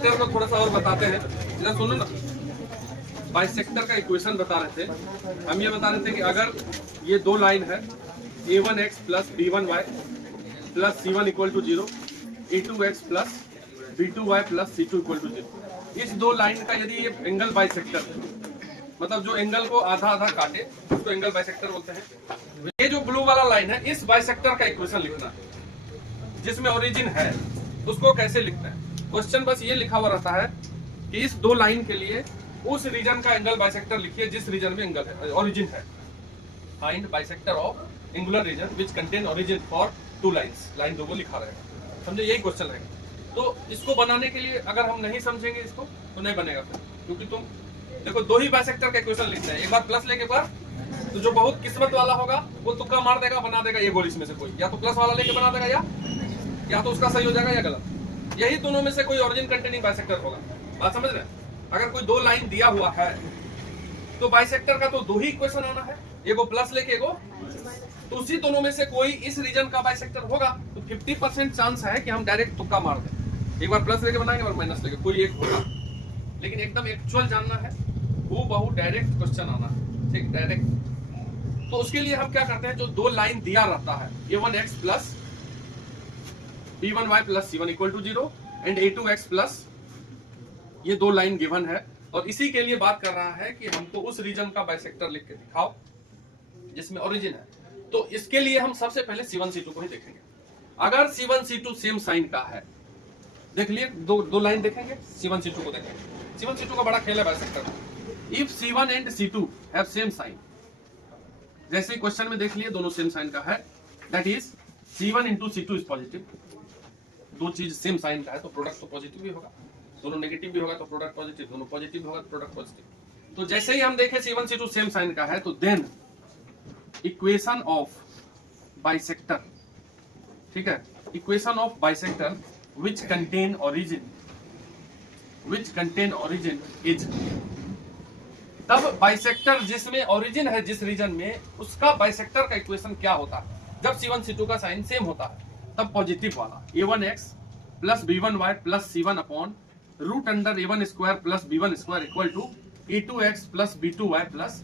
Bisector को थोड़ा सा और बताते हैं, जरा सुनो ना। बाइसेक्टर का इक्वेशन बता रहे थे हम, ये बता रहे थे कि अगर ये दो लाइन है a1x plus b1y plus c1 equal to 0, a2x plus b2y plus c2 equal to 0, इस दो लाइन का यदि ये एंगल बाइसेक्टर है, मतलब जो एंगल को आधा आधा काटे उसको एंगल बाइसेक्टर बोलते हैं। ये जो ब्लू वाला लाइन है, इस बाइसेक्टर का इक्वेशन लिखना है जिसमें ओरिजिन है, उसको कैसे लिखना है। क्वेश्चन बस ये लिखा हुआ रहता है कि इस दो लाइन के लिए उस रीजन का एंगल बाइसेक्टर लिखिए जिस रीजन में एंगल है, ओरिजिन है। Find bisector of angular region which contain origin for two lines, line दो को लिखा रहेगा, समझे, यही क्वेश्चन रहेगा। तो इसको बनाने के लिए अगर हम नहीं समझेंगे इसको तो नहीं बनेगा फिर, क्योंकि तुम देखो दो ही बाइसेक्टर का इक्वेशन लिखते हैं, एक बार प्लस लेके बार, तो जो बहुत किस्मत वाला होगा वो तुक्का मार देगा, बना देगा ये गोल इसमें से कोई, या तो प्लस वाला लेके बना देगा या तो उसका सही हो जाएगा या गलत। यही दोनों में से कोई ओरिजिन कंटेनिंग बाइसेक्टर होगा। बात समझ रहे हैं? अगर कोई दो लाइन दिया हुआ है तो बाइसेक्टर का तो दो ही इक्वेशन आना है, एगो प्लस लेके एगो, तो उसी दोनों में से कोई इस रीजन का बाइसेक्टर होगा। तो 50% चांस है कि हम डायरेक्ट तुक्का मार दें, एक बार प्लस लेके बनाएंगे और माइनस लेके, कोई एक होगा। लेकिन एकदम एक्चुअल जानना है, वो बहुत डायरेक्ट क्वेश्चन आना है, ठीक, डायरेक्ट। तो उसके लिए हम क्या करते हैं, जो दो लाइन दिया रहता है a1x plus b1y plus c1 equal to 0 and a2x plus, ये दो लाइन गिवन है और इसी के लिए बात कर रहा है कि हमको उस रीजन का बाइसेक्टर लिख के दिखाओ जिसमें ओरिजिन है। तो इसके लिए हम सबसे पहले c1 c2 को ही देखेंगे। अगर c1 c2 सेम साइन का है, देख लिए दो लाइन देखेंगे, c1 c2 को देखेंगे। c1 c2 का बड़ा खेल है bisector. If c1 and c2 have same sign, जैसे क्वेश्चन में देख लिए दोनों सेम साइन का है, that is c1 into c2 is positive. दो चीज सेम साइन का है तो प्रोडक्ट तो पॉजिटिव ही होगा, दोनों नेगेटिव भी होगा तो प्रोडक्ट पॉजिटिव, दोनों पॉजिटिव होगा तो प्रोडक्ट पॉजिटिव। तो जैसे ही हम देखें c1 c2 सेम साइन का है, तो देन इक्वेशन ऑफ बाइसेक्टर, ठीक है, equation of bisector which contain origin is, तब बाइसेक्टर जिसमें ओरिजिन है जिस रीजन में, उसका बाइसेक्टर का इक्वेशन क्या होता है जब c1 c2 का साइन सेम होता है, तब पॉजिटिव वाला a1x plus b1y plus c1 upon root under a1 square plus b1 square equal to a2x plus b2y plus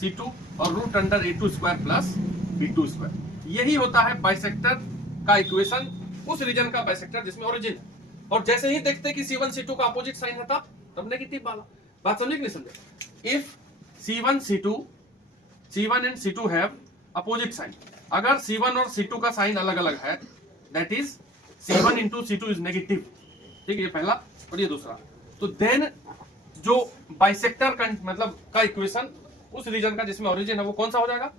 c2 और root under a2 square plus b2 square. यही होता है bisector का equation, उस रीजन का bisector जिसमें origin है। और जैसे ही देखते कि c1 c2 का अपोजिट साइन है तब नेगेटिव वाला। बात समझे कि नहीं समझे? If c1 and c2 have opposite sign, अगर c1 और c2 का साइन अलग अलग है, that is c1 into c2 is negative, ठीक है, ये पहला और ये दूसरा। तो देन जो बाइसेक्टर का मतलब का इक्वेशन उस रीजन का जिसमें ओरिजिन है वो कौन सा हो जाएगा,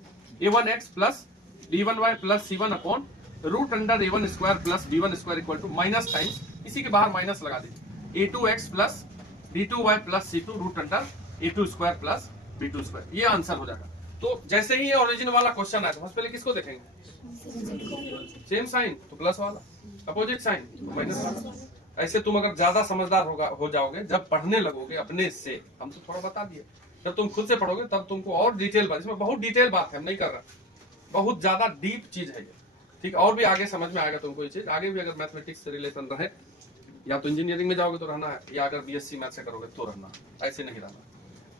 a1x plus b1y plus c1 upon root under a1 square plus b1 square equal to minus times, इसी के बाहर माइनस लगा दीजिए, a2x plus b2y plus c2 root under a2 square plus b2 square, ये आंसर हो जाएगा। तो जैसे ही ये ओरिजिन वाला क्वेश्चन आए तो सबसे पहले किसको देखेंगे, सेम साइन तो प्लस वाला, अपोजिट साइन तो माइनस वाला। ऐसे तुम अगर ज्यादा समझदार हो जाओगे जब पढ़ने लगोगे अपने से, हम तो थोड़ा बता दिए, जब तुम खुद से पढ़ोगे तब तुमको और डिटेल बात, इसमें बहुत डिटेल बात है, हम नहीं कर रहा, बहुत ज्यादा डीप चीज है ये, ठीक। और भी आगे समझ में आएगा तुमको ये चीज, आगे भी अगर मैथमेटिक्स से रिलेशन रहे, या तो इंजीनियरिंग में जाओगे तो रहना है, या अगर बीएससी मैथ से करोगे तो रहना, ऐसे नहीं रहना,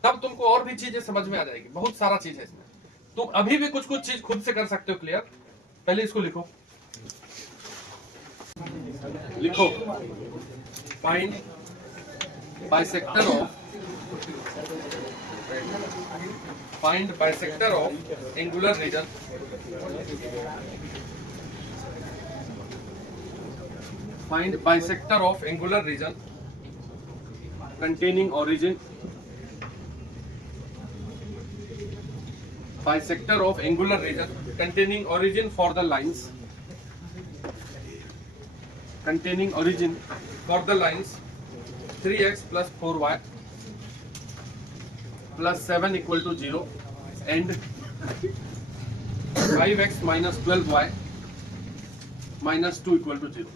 तब तुमको और भी चीजें समझ में आ जाएगी, बहुत सारा चीज है इसमें। तुम अभी भी कुछ चीज खुद से कर सकते हो क्लियर। पहले इसको लिखो, find bisector of angular region containing origin, bisector of angular region containing origin for the lines, containing origin for the lines 3x plus 4y plus 7 equal to 0 and 5x minus 12y minus 2 equal to 0।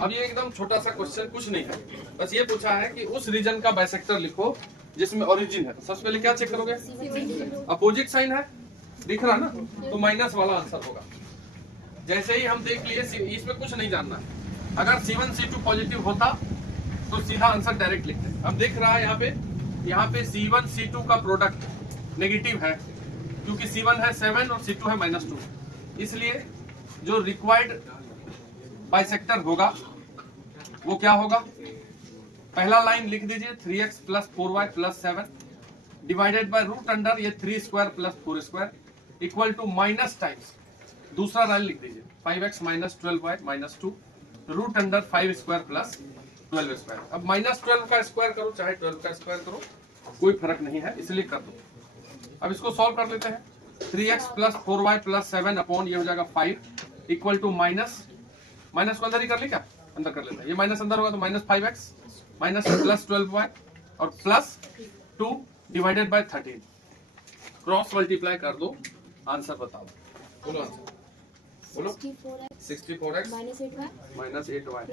अब ये एकदम छोटा सा question, कुछ नहीं है, बस ये पूछा है कि उस रीजन का बाइसेक्टर लिखो जिसमें ओरिजिन है। तो सबसे पहले क्या चेक करोगे, अपोजिट साइन है, दिख रहा ना, तो माइनस वाला आंसर होगा। जैसे ही हम देख लिए, इसमें कुछ नहीं जानना है, अगर c1 c2 पॉजिटिव होता तो सीधा आंसर डायरेक्ट लिखते हैं। अब देख रहा है यहाँ पे C1 C2 का प्रोडक्ट नेगेटिव है, क्योंकि C1 है 7 और C2 है -2, इसलिए जो रिक्वायर्ड बाइसेक्टर होगा वो क्या होगा? पहला लाइन लिख दीजिए 3x + 4y + 7 divided by root under ये 3² + 4² इक्वल टू माइनस टाइम्स दूसरा लाइन लिख दीजिए 5x - 12y - 2 रूट अंडर 5² + 12²। अब -12 का स्क्वायर करो चाहे 12 का स्क्वायर करो, कोई फर्क नहीं है, इसलिए कर दो। अब इसको सॉल्व कर लेते हैं। 3x + 4y + 7 अपॉन ये हो जाएगा 5 इक्वल टू माइनस को अंदर ही कर ले, क्या अंदर कर लेते हैं, ये माइनस अंदर होगा तो -5x + 12y और +2 डिवाइडेड बाय 13 क्रॉस मल्टीप्लाई कर दो, आंसर बताओ। बोलो आंसर, बोलो। 64x -8y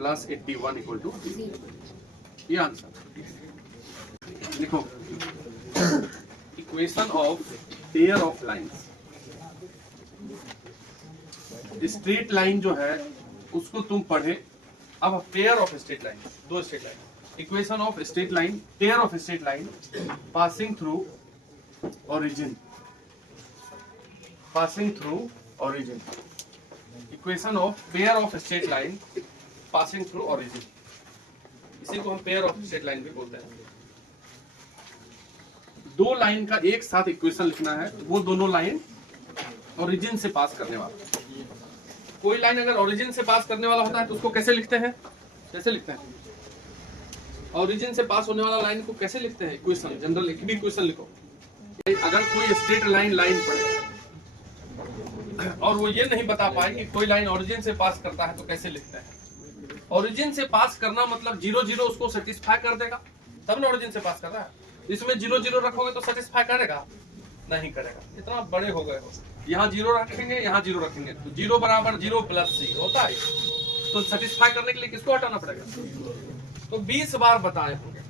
+ 81 इक्वल टू 0, ये आंसर लिखो। Equation of pair of lines, straight line जो है उसको तुम पढ़े। अब पेयर ऑफ स्ट्रेट लाइन, दो straight line, equation of straight line, pair of straight line passing through origin, equation of pair of straight line passing through origin, इसी को हम पेयर ऑफ स्ट्रेट लाइन भी बोलते हैं। दो लाइन का एक साथ इक्वेशन लिखना है, वो दोनों लाइन ओरिजिन से पास करने वाला। कोई लाइन अगर ओरिजिन से पास करने वाला होता है तो उसको कैसे लिखते हैं? कैसे लिखते हैं? ओरिजिन से पास होने वाला लाइन को कैसे लिखते हैं? इक्वेशन, जनरल एक भी इक्वेशन लिखो। अगर कोई स्ट्रेट लाइन पढ़े और वो ये नहीं बता पाए कि कोई लाइन ओरिजिन से पास करता है तो कैसे लिखते हैं? ओरिजिन से पास करना मतलब 0 0 उसको सेटिस्फाई कर देगा, तब ना ओरिजिन से पास कर रहा है। इसमें 0 0 रखोगे तो सेटिस्फाई करेगा? नहीं करेगा। इतना बड़े हो गए हो, यहाँ 0 रखेंगे, यहाँ 0 रखेंगे तो 0 = 0 + c होता है, तो सेटिस्फाई करने के लिए किसको हटाना पड़ेगा? तो 20 बार बताए होंगे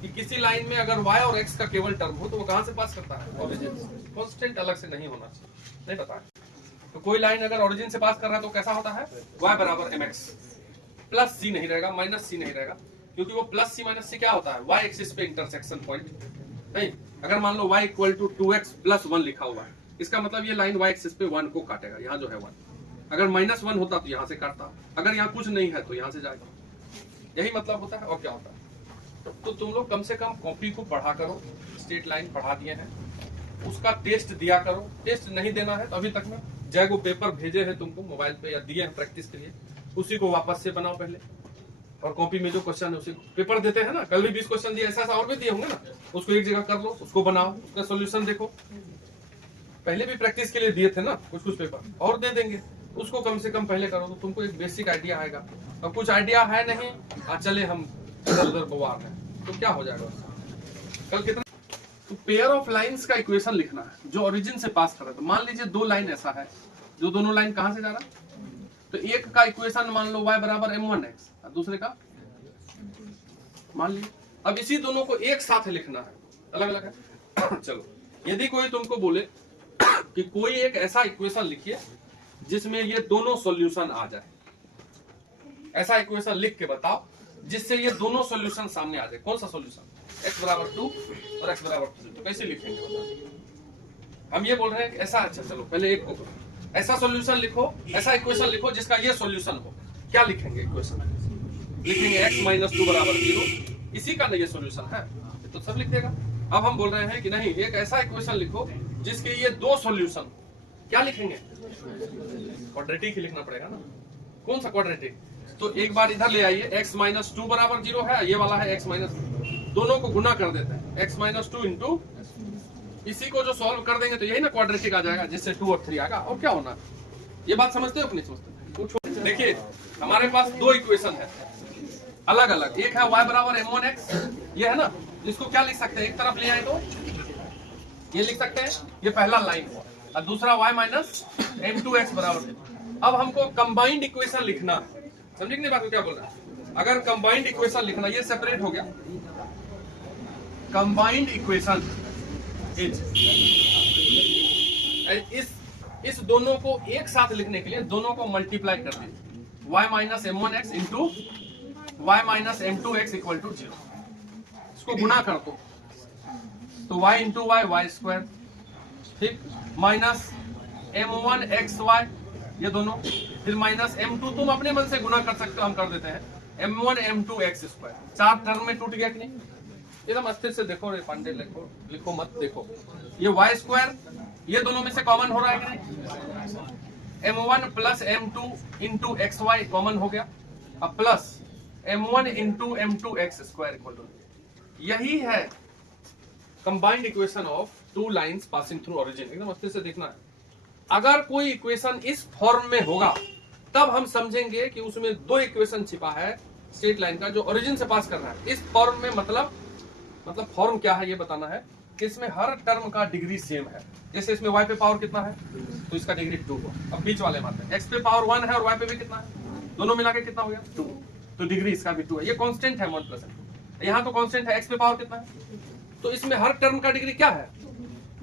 कि किसी लाइन में अगर y और x का केवल टर्म हो तो वो कहां से पास करता है? ओरिजिन से। कांस्टेंट अलग से नहीं होना चाहिए, नहीं पता है। तो कोई लाइन अगर ओरिजिन से पास कर रहा है तो कैसा होता है? y = mx, +c नहीं रहेगा, -c नहीं रहेगा, क्योंकि वो +c -c क्या होता है? y एक्सिस पे इंटरसेक्शन पॉइंट नहीं। अगर मान लो y = 2x + 1 लिखा हुआ है, इसका मतलब ये लाइन y एक्सिस पे 1 को काटेगा, यहाँ जो है 1। अगर -1 होता तो यहाँ से काटता, अगर यहाँ कुछ नहीं है तो यहाँ से जाएगा। यही मतलब होता है, और क्या होता है? तो तुम लोग कम से कम कॉपी को पढ़ा करो। स्ट्रेट लाइन पढ़ा दिए हैं, उसका टेस्ट दिया करो। टेस्ट नहीं देना है तो अभी तक में जय को पेपर भेजे हैं तुमको मोबाइल पे या दिए हैं प्रैक्टिस के लिए, उसी को वापस से बनाओ पहले, और कॉपी में जो क्वेश्चन है उसी को। पेपर देते हैं ना, कल भी 20 क्वेश्चन दिए, ऐसा और भी दिए होंगे ना, उसको एक जगह कर लो, उसको बनाओ, उसका सोल्यूशन देखो। पहले भी प्रैक्टिस के लिए दिए थे ना कुछ पेपर, और दे देंगे, उसको कम से कम पहले करो तो तुमको एक बेसिक आइडिया आएगा। अब कुछ आइडिया है नहीं, चले हम इधर बवार है तो क्या हो जाएगा? कल कितना? तो पेयर ऑफ लाइंस का इक्वेशन लिखना है जो ओरिजिन से पास कर रहा है। तो मान लीजिए दो लाइन ऐसा है, जो दोनों लाइन कहां से जा रहा है? तो एक का इक्वेशन मान लो y = m1x और दूसरे का मान लीजिए। अब इसी दोनों को एक साथ लिखना है, अलग अलग है। चलो, यदि कोई तुमको बोले कि कोई एक ऐसा इक्वेशन लिखिए जिसमें ये दोनों सॉल्यूशन आ जाए, ऐसा इक्वेशन लिख के बताओ जिससे ये दोनों सॉल्यूशन सामने आ जाए। कौन सा सॉल्यूशन? x = 2 और x = 3। तो कैसे लिखेंगे बताओ? हम ये बोल रहे हैं कि ऐसा, अच्छा चलो पहले एक को ऐसा सॉल्यूशन लिखो, ऐसा इक्वेशन लिखो जिसका ये सॉल्यूशन हो। क्या लिखेंगे इक्वेशन? लिखेंगे x - 2 = 0, इसी का ये सॉल्यूशन है, तो सब लिख देगा। अब हम बोल रहे हैं कि नहीं, एक ऐसा इक्वेशन लिखो जिसके ये दो सॉल्यूशन। क्या लिखेंगे? क्वाड्रेटिक ही लिखना पड़ेगा ना। कौन सा क्वाड्रेटिक? तो एक बार इधर ले आइए, x - 2 = 0 है, ये वाला है x - दोनों को गुना कर देते हैं, x - 2 इंटू इसी को जो सॉल्व कर देंगे तो यही ना क्वाड्रेटिक आ जाएगा, जिससे 2 और 3 आएगा। और क्या होना? ये बात समझते हो कि नहीं समझते? देखिए हमारे पास दो इक्वेशन है अलग अलग, एक है y = m1x, ये है ना, इसको क्या लिख सकते हैं? एक तरफ ले आए तो ये लिख सकते हैं, ये पहला लाइन हुआ, और दूसरा y - m2x = 0। अब हमको कंबाइंड इक्वेशन लिखना है, समझे कि नहीं बात को? क्या बोल रहा है? अगर कंबाइंड इक्वेशन लिखना, ये सेपरेट हो गया, कंबाइंड इक्वेशन इस दोनों को एक साथ लिखने के लिए दोनों को मल्टीप्लाई कर दीजिए, y - m1x into y minus m2x equal to 0। इसको गुना कर दो तो y into y y square, ठीक, माइनस m1xy ये दोनों, फिर माइनस m2, तुम अपने मन से गुना कर सकते हो, हम कर देते हैं m1 m2x स्क्वायर। 4 टर्म में टूट गया कि नहीं? एकदम अस्थिर से देखो रे पांडे, लिखो मत, देखो ये y स्क्वायर ये दोनों में से कॉमन हो रहा है कि नहीं? m1 plus m2 into x y common हो गया, अब plus m1 into m2x square equal to, यही है combined equation of two lines passing through origin. एकदम अस्थिर से देखना है। अगर कोई इक्वेशन इस फॉर्म में होगा तब हम समझेंगे कि उसमें दो इक्वेशन छिपा है स्ट्रेट लाइन का जो ओरिजिन से पास कर रहा है। इस फॉर्म में मतलब फॉर्म क्या है ये बताना है कि इसमें हर टर्म का डिग्री सेम है। जैसे इसमें y पे पावर कितना है तो इसका डिग्री 2 हो। अब बीच वाले बात है, x पे पावर 1 है और y पे भी कितना है, दोनों मिला के कितना हो गया 2, तो डिग्री इसका भी 2 है। ये कांस्टेंट है 1 प्लस m2, यहाँ तो कांस्टेंट है, x पे पावर कितना है, तो इसमें हर टर्म का डिग्री क्या है।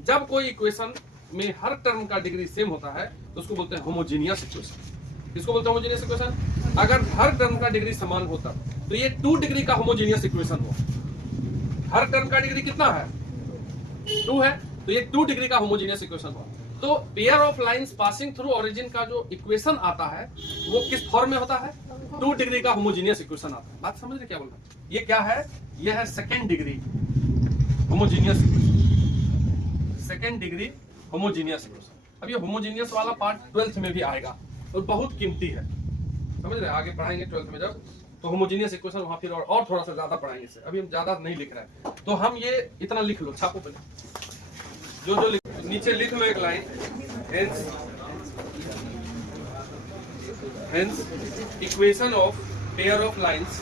जब कोई इक्वेशन में हर टर्म का डिग्री सेम होता है तो उसको बोलते हैं होमोजेनियस इक्वेशन। किसको बोलते हैं होमोजेनियस इक्वेशन? अगर हर टर्म का डिग्री समान होता तो ये 2 डिग्री का होमोजेनियस इक्वेशन हो। हर टर्म का डिग्री कितना है 2 है, तो ये 2 डिग्री का होमोजेनियस इक्वेशन हो। तो pair of lines passing through origin का जो इक्वेशन आता है वो किस फॉर्म में होता है, 2 डिग्री का होमोजेनियस इक्वेशन आता है। बात समझ रहे क्या बोल रहा है? ये क्या है, ये है second degree homogeneous equation, second degree homogeneous equation. अब ये होमोजेनियस वाला पार्ट 12th में भी आएगा और बहुत कीमती है, समझ रहे? आगे पढ़ाएंगे 12th में जब, तो होमोजेनियस इक्वेशन वहां फिर और थोड़ा सा ज्यादा पढ़ाएंगे इसे। अभी हम ज्यादा नहीं लिख रहे हैं, तो हम ये इतना लिख लो, छापो पहले जो नीचे लिख लो एक line, hence equation of pair of lines,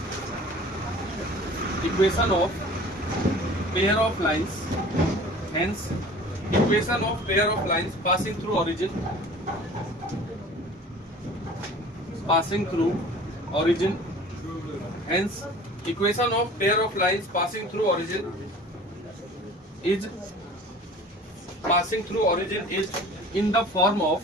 equation of pair of lines, hence equation of pair of lines passing through origin, hence equation of pair of lines passing through origin is in the form of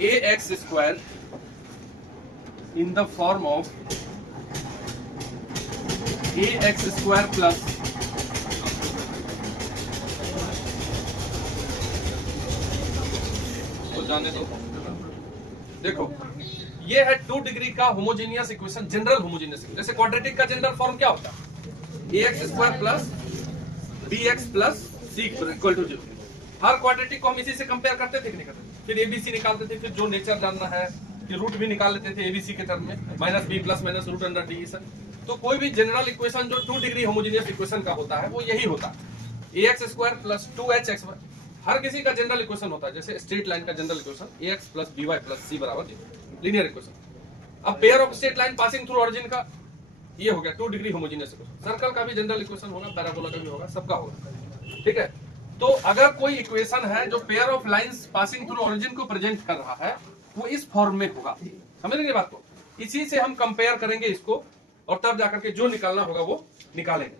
ax square, in the form of ax square plus तो जाने दो। देखो ये है 2 degree का homogeneous equation, general homogeneous. जैसे quadratic का general form क्या होता है, ax square plus bx plus c equal to 0। हर क्वाड्रेटिक को हम इसी से कंपेयर करते थे कि नहीं करते? फिर एबीसी निकालते थे, फिर जो नेचर जानना है कि रूट भी निकाल लेते थे एबीसी के टर्म में, minus B plus minus root under D. तो कोई भी जनरल इक्वेशन जो 2 डिग्री होमोजेनियस इक्वेशन का होता है वो यही होता है, ax स्क्वायर प्लस 2hx। हर किसी का जनरल इक्वेशन होता है, जैसे स्ट्रेट लाइन का general equation ax plus by plus c बराबर 0, लीनियर इक्वेशन। अब pair of straight line passing through origin का ये हो गया 2 डिग्री होमोजेनियस इक्वेशन। सर्कल का भी जनरल इक्वेशन होगा, पैराबोला का भी होगा, सबका होगा, ठीक है। तो अगर कोई इक्वेशन है जो pair of lines passing through origin को प्रेजेंट कर रहा है वो इस फॉर्म में होगा। समझ रहे बात को? इसी से हम कंपेयर करेंगे इसको और तब जाकर के जो निकालना होगा वो निकालेंगे।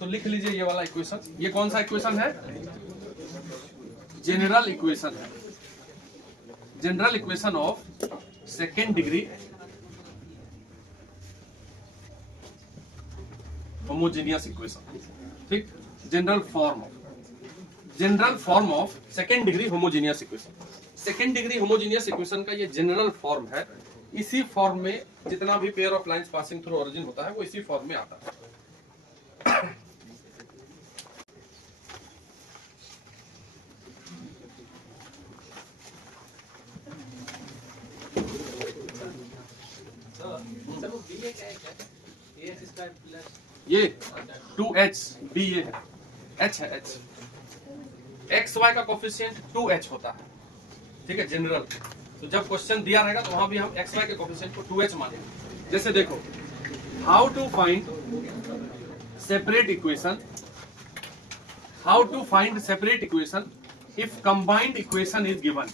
तो लिख लीजिए ये वाला इक्वेशन। ये कौन सा इक्वेशन है? जनरल इक्वेशन है, general equation of second degree homogeneous equation, ठीक। General form of second degree homogeneous equation. Second degree homogeneous equation का ये जनरल फॉर्म है। इसी फॉर्म में जितना भी pair of lines passing through origin होता है वो इसी फॉर्म में आता है। ये 2h b ये है, h है, h x y का कोफिशिएंट 2h होता है, ठीक है, जनरल। तो जब क्वेश्चन दिया रहेगा तो वहां भी हम x y के कोफिशिएंट को 2h मानेंगे। जैसे देखो, how to find separate equation if combined equation is given.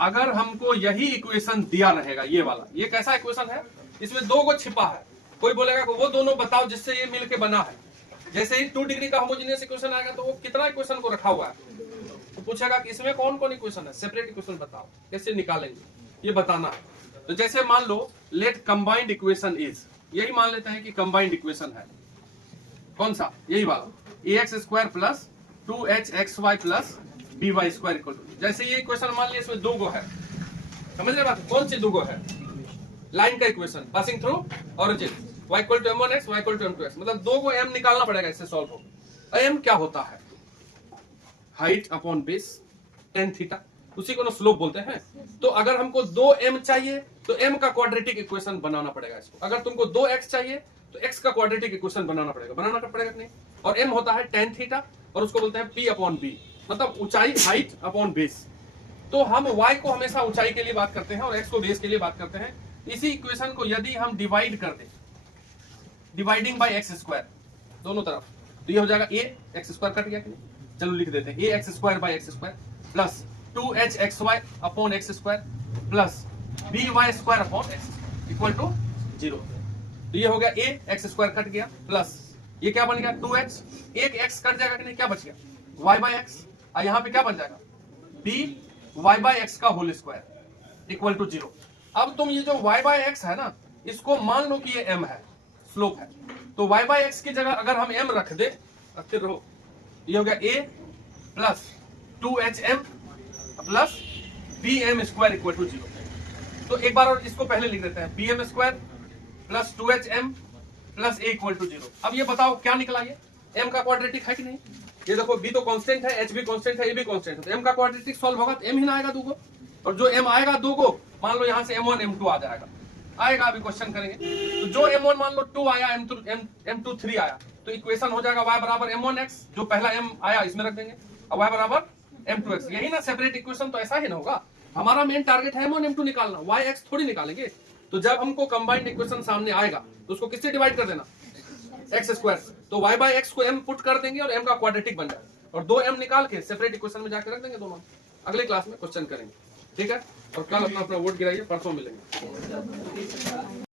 अगर हमको यही इक्वेशन दिया रहेगा, ये वाला, ये कैसा इक्वेशन है, इसमें 2 को छिपा है। कोई बोलेगा कि वो दोनों बताओ जिससे ये मिलके बना है, जैसे ही 2 डिग्री का होमोजेनियस इक्वेशन आएगा तो वो कितना इक्वेशन को रखा हुआ है, तो पूछेगा कि इसमें कौन कौन इक्वेशन है, सेपरेट इक्वेशन बताओ, कैसे निकालेंगे ये बताना है। तो जैसे मान लो लेट कंबाइंड इक्वेशन इज, यही मान लेते हैं कि कंबाइंड इक्वेशन है कौन सा, यही वाला ax square plus 2hxy plus by square equal to, जैसे ये इक्वेशन मान लिया इसमें 2 गो है, समझ रहे बात, कौन सी 2 गो है, लाइन का equation passing through origin y equal to m1x y equal to m2x, मतलब 2 को m निकालना पड़ेगा इससे सॉल्व हो। m क्या होता है, height upon base tan theta, उसी को ना स्लोप बोलते हैं। तो अगर हमको 2m चाहिए तो m का क्वाड्रेटिक इक्वेशन बनाना पड़ेगा इसको, अगर तुमको 2x चाहिए तो x का क्वाड्रेटिक इक्वेशन बनाना पड़ेगा कि नहीं, और m होता है tan थीटा और उसको बोलते हैं p अपॉन b, मतलब ऊंचाई हाइट अपॉन बेस। तो हम y को हमेशा ऊंचाई के लिए बात करते हैं और x को बेस के लिए बात करते हैं। इसी इक्वेशन को यदि हम डिवाइड कर दें, डिवाइडिंग बाय एक्स स्क्वायर दोनों तरफ, तो ये हो जाएगा a एक्स स्क्वायर कट गया कि नहीं, चलो लिख देते हैं a x square by x square plus 2hxy upon x square plus by square upon x equal to 0। तो ये हो गया a एक्स स्क्वायर कट गया प्लस ये क्या बन गया 2h, एक x कट जाएगा कि नहीं, क्या बच गया y बाय एक्स, और यहाँ पे क्या बन जाएगा by बाय एक्स का होल स्क्वायर इक्वल टू 0। अब तुम ये जो y बाय एक्स है ना, इसको मान लो कि ये m है, स्लोप है, तो y बाय एक्स की जगह अगर हम m रख दे, रखते रहो, ये हो गया a plus 2hm plus bm square equal to 0। तो एक बार और इसको पहले लिख देते हैं, bm square plus 2hm plus a equal to 0। अब ये बताओ क्या निकला, ये m का क्वाड्रेटिक है कि नहीं, ये देखो b तो कांस्टेंट है, h भी कांस्टेंट है, a भी कांस्टेंट है, तो m का क्वाड्रेटिक सॉल्व होगा तो m ही ना आएगा 2 को, और जो m आएगा 2 को, मान लो यहाँ से m1 m2 आ जाएगा, आएगा, अभी क्वेश्चन करेंगे। तो जो m1 मान लो 2 आया, m2 3 आया, तो इक्वेशन हो जाएगा y बराबर m1x, जो पहला m आया इसमें रख देंगे, और y बराबर m2x, यही ना सेपरेट इक्वेशन, तो ऐसा ही ना होगा। हमारा मेन टारगेट है m1 m2 निकालना, yx थोड़ी निकालेंगे। तो जब हमको कंबाइंड इक्वेशन सामने आएगा तो उसको किससे डिवाइड कर देना, एक्स स्क्वायर, तो y बाय एक्स को m पुट कर देंगे और m का क्वाड्रेटिक बन जाएगा, और 2m निकाल के सेपरेट इक्वेशन में जाकर रख देंगे दोनों। अगले क्लास में क्वेश्चन करेंगे, ठीक है, और कल अपना वोट गिराइए, परसों मिलेंगे।